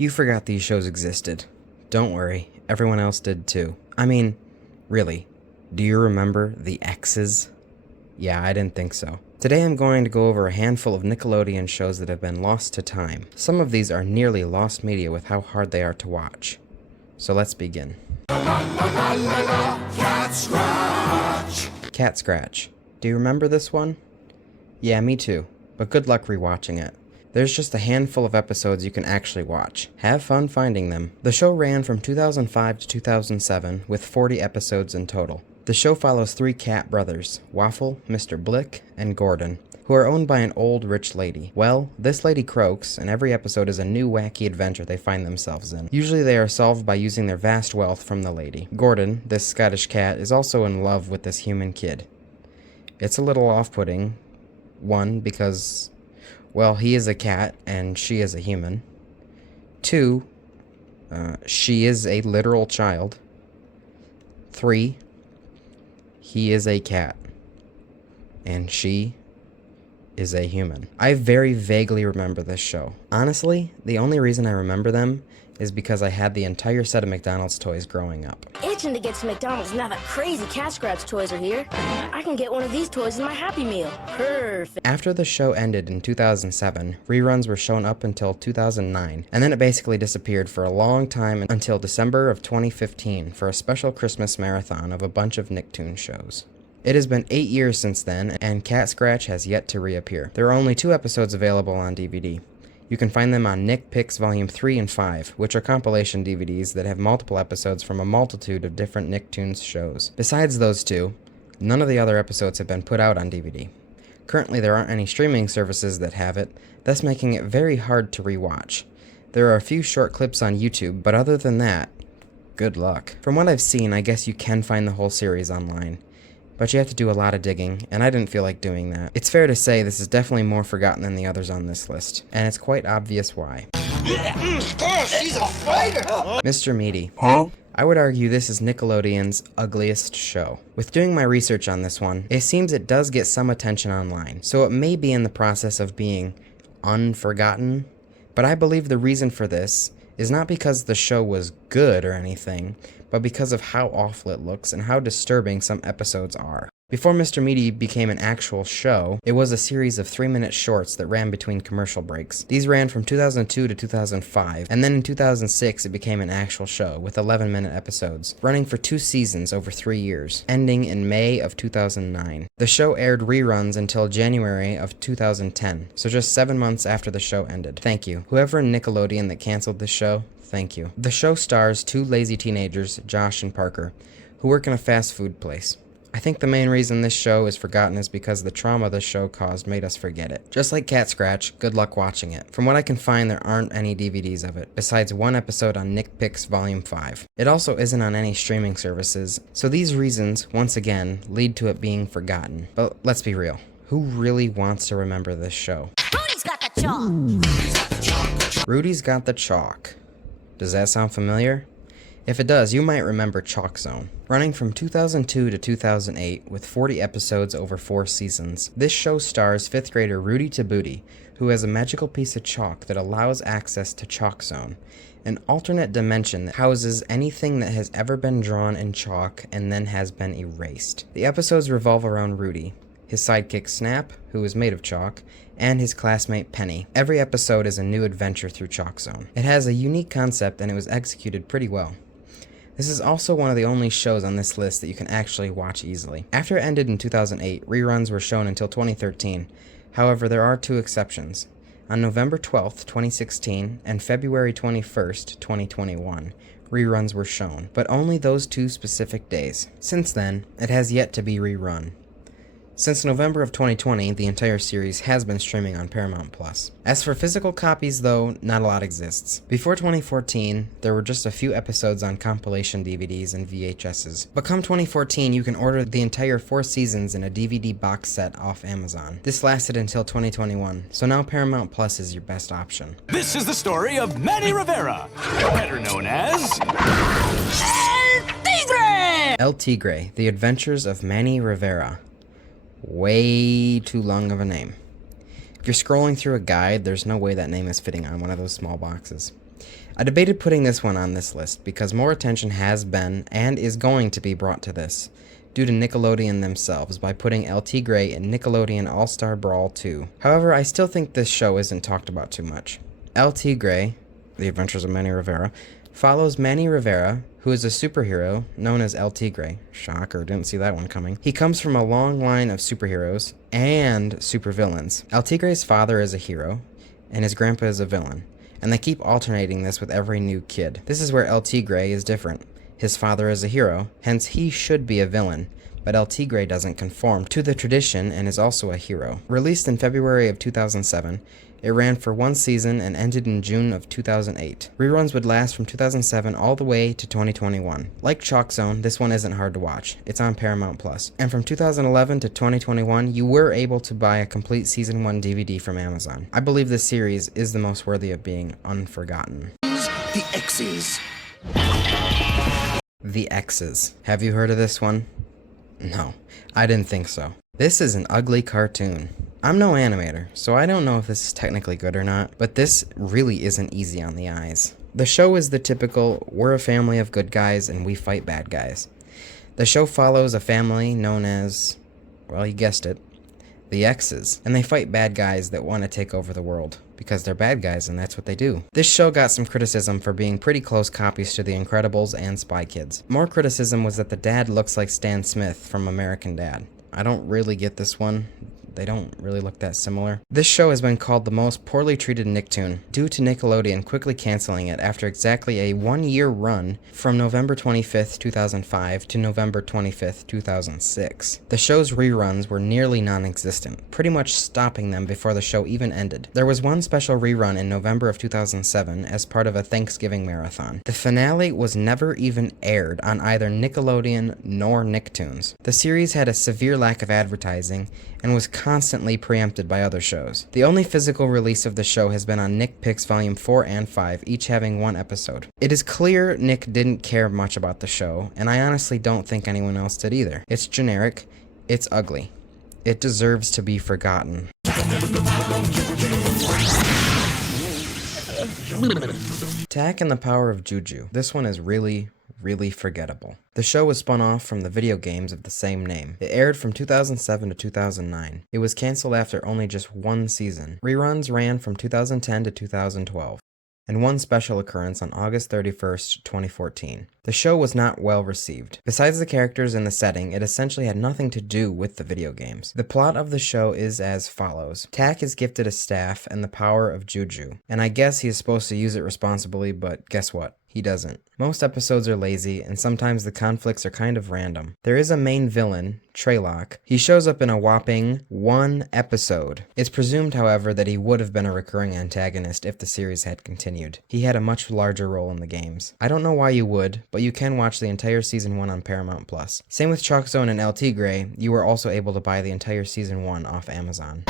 You forgot these shows existed. Don't worry, everyone else did too. I mean, really, do you remember the X's? Yeah, I didn't think so. Today I'm going to go over a handful of Nickelodeon shows that have been lost to time. Some of these are nearly lost media with how hard they are to watch. So let's begin. Catscratch. Do you remember this one? Yeah, me too, but good luck rewatching it. There's just a handful of episodes you can actually watch. Have fun finding them. The show ran from 2005 to 2007 with 40 episodes in total. The show follows three cat brothers, Waffle, Mr. Blick, and Gordon, who are owned by an old rich lady. Well, this lady croaks, and every episode is a new wacky adventure they find themselves in. Usually they are solved by using their vast wealth from the lady. Gordon, this Scottish cat, is also in love with this human kid. It's a little off-putting. One, because, well, he is a cat and she is a human. Two, she is a literal child. Three, he is a cat and she is a human. I very vaguely remember this show. Honestly, the only reason I remember them is because I had the entire set of McDonald's toys growing up. Itching to get some McDonald's now that crazy Catscratch toys are here. I can get one of these toys in my Happy Meal. Perfect. After the show ended in 2007, reruns were shown up until 2009, and then it basically disappeared for a long time until December of 2015 for a special Christmas marathon of a bunch of Nicktoons shows. It has been 8 years since then, and Catscratch has yet to reappear. There are only 2 episodes available on DVD. You can find them on Nick Picks Volume 3 and 5, which are compilation DVDs that have multiple episodes from a multitude of different Nicktoons shows. Besides those 2, none of the other episodes have been put out on DVD. Currently, there aren't any streaming services that have it, thus making it very hard to rewatch. There are a few short clips on YouTube, but other than that, good luck. From what I've seen, I guess you can find the whole series online, but you have to do a lot of digging, and I didn't feel like doing that. It's fair to say this is definitely more forgotten than the others on this list, and it's quite obvious why. She's a fighter! Mr. Meaty. Huh? I would argue this is Nickelodeon's ugliest show. With doing my research on this one, it seems it does get some attention online, so it may be in the process of being unforgotten, but I believe the reason for this is not because the show was good or anything, but because of how awful it looks and how disturbing some episodes are. Before Mr. Meaty became an actual show, it was a series of 3-minute shorts that ran between commercial breaks. These ran from 2002 to 2005, and then in 2006 it became an actual show with 11-minute episodes, running for 2 seasons over 3 years, ending in May of 2009. The show aired reruns until January of 2010, so just 7 months after the show ended. Thank you. Whoever in Nickelodeon that canceled this show, thank you. The show stars 2 lazy teenagers, Josh and Parker, who work in a fast food place. I think the main reason this show is forgotten is because the trauma the show caused made us forget it. Just like Catscratch, good luck watching it. From what I can find, there aren't any DVDs of it, besides 1 episode on Nick Picks Volume 5. It also isn't on any streaming services, so these reasons, once again, lead to it being forgotten. But let's be real, who really wants to remember this show? Rudy's got the chalk. Rudy's Got the Chalk. Does that sound familiar? If it does, you might remember Chalkzone. Running from 2002 to 2008 with 40 episodes over 4 seasons, this show stars 5th grader Rudy Tabooty, who has a magical piece of chalk that allows access to Chalkzone, an alternate dimension that houses anything that has ever been drawn in chalk and then has been erased. The episodes revolve around Rudy, his sidekick Snap, who is made of chalk, and his classmate Penny. Every episode is a new adventure through Chalkzone. It has a unique concept and it was executed pretty well. This is also one of the only shows on this list that you can actually watch easily. After it ended in 2008, reruns were shown until 2013. However, there are 2 exceptions. On November 12th, 2016, and February 21st, 2021, reruns were shown, but only those 2 specific days. Since then, it has yet to be rerun. Since November of 2020, the entire series has been streaming on Paramount+. As for physical copies, though, not a lot exists. Before 2014, there were just a few episodes on compilation DVDs and VHSs. But come 2014, you can order the entire 4 seasons in a DVD box set off Amazon. This lasted until 2021, so now Paramount Plus is your best option. This is the story of Manny Rivera, better known as... Tigre! El Tigre, The Adventures of Manny Rivera. Way too long of a name. If you're scrolling through a guide, there's no way that name is fitting on one of those small boxes. I debated putting this one on this list because more attention has been and is going to be brought to this due to Nickelodeon themselves by putting El Tigre in Nickelodeon All-Star Brawl 2. However, I still think this show isn't talked about too much. El Tigre, The Adventures of Manny Rivera, follows Manny Rivera, who is a superhero known as El Tigre. Shocker, didn't see that one coming. He comes from a long line of superheroes and supervillains. El Tigre's father is a hero, and his grandpa is a villain, and they keep alternating this with every new kid. This is where El Tigre is different. His father is a hero, hence he should be a villain, but El Tigre doesn't conform to the tradition and is also a hero. Released in February of 2007, it ran for one season and ended in June of 2008. Reruns would last from 2007 all the way to 2021. Like Chalkzone, this one isn't hard to watch. It's on Paramount Plus. And from 2011 to 2021, you were able to buy a complete Season 1 DVD from Amazon. I believe this series is the most worthy of being unforgotten. The X's. The X's. Have you heard of this one? No, I didn't think so. This is an ugly cartoon. I'm no animator, so I don't know if this is technically good or not, but this really isn't easy on the eyes. The show is the typical, we're a family of good guys and we fight bad guys. The show follows a family known as, well, you guessed it, the X's, and they fight bad guys that want to take over the world, because they're bad guys and that's what they do. This show got some criticism for being pretty close copies to The Incredibles and Spy Kids. More criticism was that the dad looks like Stan Smith from American Dad. I don't really get this one. They don't really look that similar. This show has been called the most poorly treated Nicktoon due to Nickelodeon quickly canceling it after exactly a 1-year run from November 25th, 2005 to November 25th, 2006. The show's reruns were nearly non-existent, pretty much stopping them before the show even ended. There was one special rerun in November of 2007 as part of a Thanksgiving marathon. The finale was never even aired on either Nickelodeon nor Nicktoons. The series had a severe lack of advertising and was constantly preempted by other shows. The only physical release of the show has been on Nick Picks Volume 4 and 5, each having one episode. It is clear Nick didn't care much about the show, and I honestly don't think anyone else did either. It's generic, it's ugly. It deserves to be forgotten. Tak and the Power of Juju. This one is really forgettable. The show was spun off from the video games of the same name. It aired from 2007 to 2009. It was canceled after only just one season. Reruns ran from 2010 to 2012, and one special occurrence on August 31st, 2014. The show was not well received. Besides the characters and the setting, it essentially had nothing to do with the video games. The plot of the show is as follows. Tak is gifted a staff and the power of Juju, and I guess he is supposed to use it responsibly, but guess what? He doesn't. Most episodes are lazy, and sometimes the conflicts are kind of random. There is a main villain, Treylock. He shows up in a whopping 1 episode. It's presumed, however, that he would have been a recurring antagonist if the series had continued. He had a much larger role in the games. I don't know why you would, but you can watch the entire Season 1 on Paramount Plus. Same with Chalkzone and El Tigre, you were also able to buy the entire Season 1 off Amazon.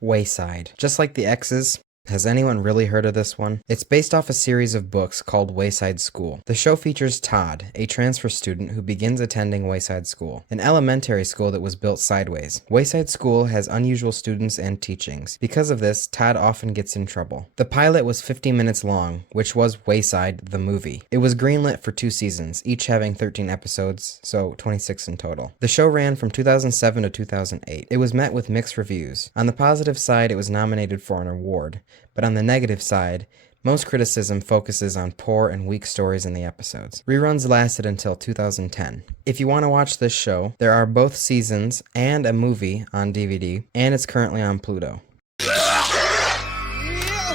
Wayside. Just like the X's, has anyone really heard of this one? It's based off a series of books called Wayside School. The show features Todd, a transfer student who begins attending Wayside School, an elementary school that was built sideways. Wayside School has unusual students and teachings. Because of this, Todd often gets in trouble. The pilot was 50 minutes long, which was Wayside, the movie. It was greenlit for 2 seasons, each having 13 episodes, so 26 in total. The show ran from 2007 to 2008. It was met with mixed reviews. On the positive side, it was nominated for an award. But on the negative side, most criticism focuses on poor and weak stories in the episodes. Reruns lasted until 2010. If you want to watch this show, there are both seasons and a movie on DVD, and it's currently on Pluto.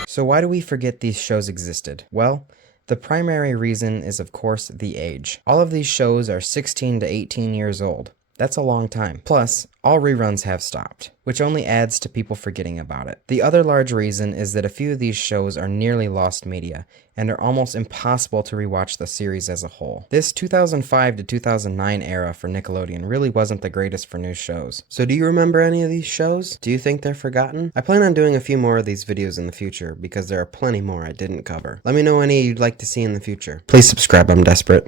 So why do we forget these shows existed? Well, the primary reason is of course the age. All of these shows are 16 to 18 years old. That's a long time. Plus, all reruns have stopped, which only adds to people forgetting about it. The other large reason is that a few of these shows are nearly lost media, and are almost impossible to rewatch the series as a whole. This 2005 to 2009 era for Nickelodeon really wasn't the greatest for new shows. So do you remember any of these shows? Do you think they're forgotten? I plan on doing a few more of these videos in the future, because there are plenty more I didn't cover. Let me know any you'd like to see in the future. Please subscribe, I'm desperate.